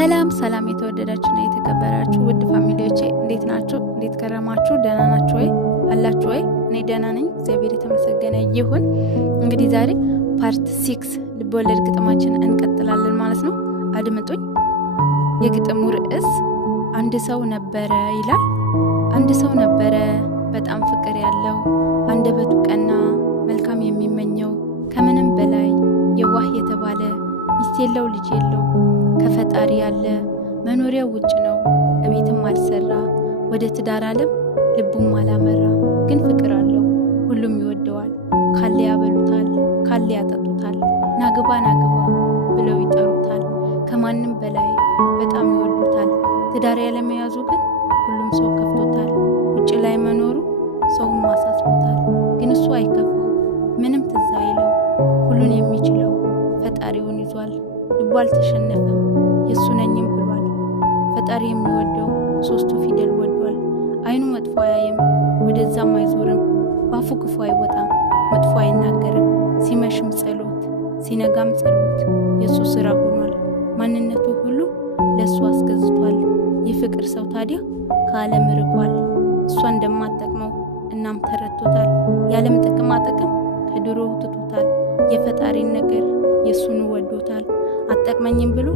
ሰላም የተወደዳችሁና የተከበራችሁ ውድ ፋሚሊዎቼ እንዴት ናችሁ? እንዴት ከረማችሁ? ደህና ናችሁ ወይ? አላችሁ ወይ? እኔ ደህና ነኝ፣ እግዚአብሔር የተመሰገነ ይሁን። እንግዲህ ዛሬ ፓርት 6 ልቦለድ ግጥማችንን እንቀጥላለን ማለት ነው። አድምጡኝ። የግጥሙ ርዕስ አንድ ሰው ነበረ ይላል። አንድ ሰው ነበረ በጣም ፍቅር ያለው፣ አንደበቱ ቀና፣ መልካም የሚመኘው፣ ከምንም በላይ የዋህ የተባለ፣ ሚስት የለው ልጅ የለው፣ ከፈጣሪ ያለ፣ መኖሪያው ውጭ ነው እቤትም አልሰራ፣ ወደ ትዳር ዓለም ልቡም አላመራ፣ ግን ፍቅር አለው ሁሉም ይወደዋል፣ ካለ ያበሉታል፣ ካለ ያጠጡታል፣ ናግባ ናግባ ብለው ይጠሩታል፣ ከማንም በላይ በጣም ይወዱታል። ትዳር ያለመያዙ ግን ሁሉም ሰው ከፍቶታል፣ ውጭ ላይ መኖሩ ሰውም አሳስቦታል፣ ግን እሱ አይከፋው ምንም ትዝ አይለው፣ ሁሉን የሚችለው ፈጣሪውን ይዟል፣ ልቡ አልተሸነፈም የሱ ነኝም ብሏል። ፈጣሪ የሚወደው 3 ፊደል ወዷል። አይኑ መጥፎ አያይም ወደዛም አይዞርም፣ ባፉ ክፉ አይወጣም መጥፎ አይናገርም። ሲመሽም ጸሎት ሲነጋም ጸሎት የሱ ስራ ሆኗል፣ ማንነቱ ሁሉ ለሱ አስገዝቷል። የፍቅር ሰው ታዲያ ከዓለም ርቋል፣ እሷ እንደማትጠቅመው እናም ተረድቶታል። የዓለም ጥቅማ ጥቅም ከድሮው ትቶታል፣ የፈጣሪን ነገር የሱን ወዶታል። አጠቅመኝም ብሎ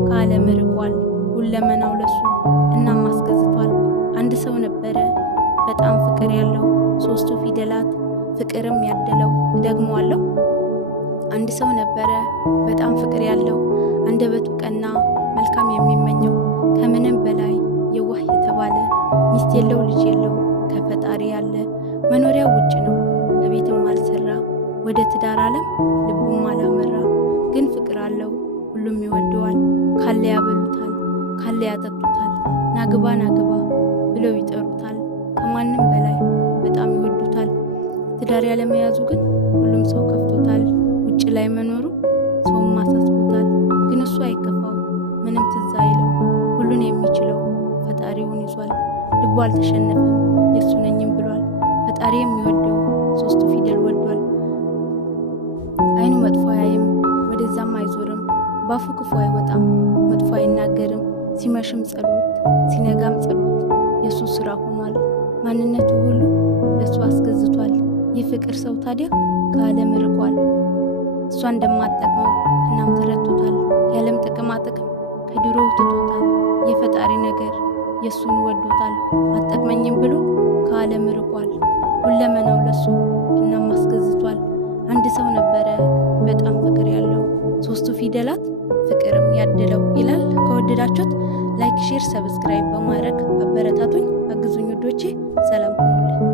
ከዓለም ርቋል፣ ሁለመናው ለሱ እናም አስገዝቷል። አንድ ሰው ነበረ በጣም ፍቅር ያለው፣ 3 ፊደላት ፍቅርም ያደለው። ደግሞ አለው አንድ ሰው ነበረ በጣም ፍቅር ያለው፣ አንደበቱ ቀና፣ መልካም የሚመኘው፣ ከምንም በላይ የዋህ የተባለ፣ ሚስት የለው ልጅ የለው፣ ከፈጣሪ ያለ፣ መኖሪያው ውጭ ነው እቤትም አልሰራ፣ ወደ ትዳር ዓለም ልቡም አላመራ፣ ግን ፍቅር አለው ሁሉም ይወደዋል፣ ካለ ያበሉታል፣ ካለ ያጠጡታል፣ ናግባ ናግባ ብለው ይጠሩታል፣ ከማንም በላይ በጣም ይወዱታል። ትዳር ያለመያዙ ግን ሁሉም ሰው ከፍቶታል፣ ውጭ ላይ መኖሩ ሰውም አሳስቦታል፣ ግን እሱ አይከፋው ምንም ትዝ አይለው፣ ሁሉን የሚችለው ፈጣሪውን ይዟል፣ ልቡ አልተሸነፈም የሱ ነኝም ብሏል። ፈጣሪ የሚወደው 3 ፊደል ወዷል። አይኑ መጥፎ አያይም ወደዛም አይዞርም፣ ባፉ ክፉ አይወጣም መጥፎ አይናገርም። ሲመሽም ጸሎት ሲነጋም ጸሎት የሱ ስራ ሆኗል፣ ማንነቱ ሁሉ ለሱ አስገዝቷል። የፍቅር ሰው ታዲያ ከዓለም ርቋል፣ እሷ እንደማትጠቅመው እናም ተረድቶታል። የዓለም ጥቅማ ጥቅም ከድሮው ትቶታል፣ የፈጣሪ ነገር የሱን ወዶታል። አትጠቅመኝም ብሎ ከዓለም ርቋል፣ ሁለመናው ለሱ እናም አስገዝቷል። አንድ ሰው ነበረ በጣም ፍቅር ያለው፣ 3 ፊደላት ፍቅርም ያደለው ይላል። ከወደዳችሁት ላይክ፣ ሼር፣ ሰብስክራይብ በማድረግ አበረታቱኝ፣ አግዙኝ ውዶቼ። ሰላም ሁኑልኝ።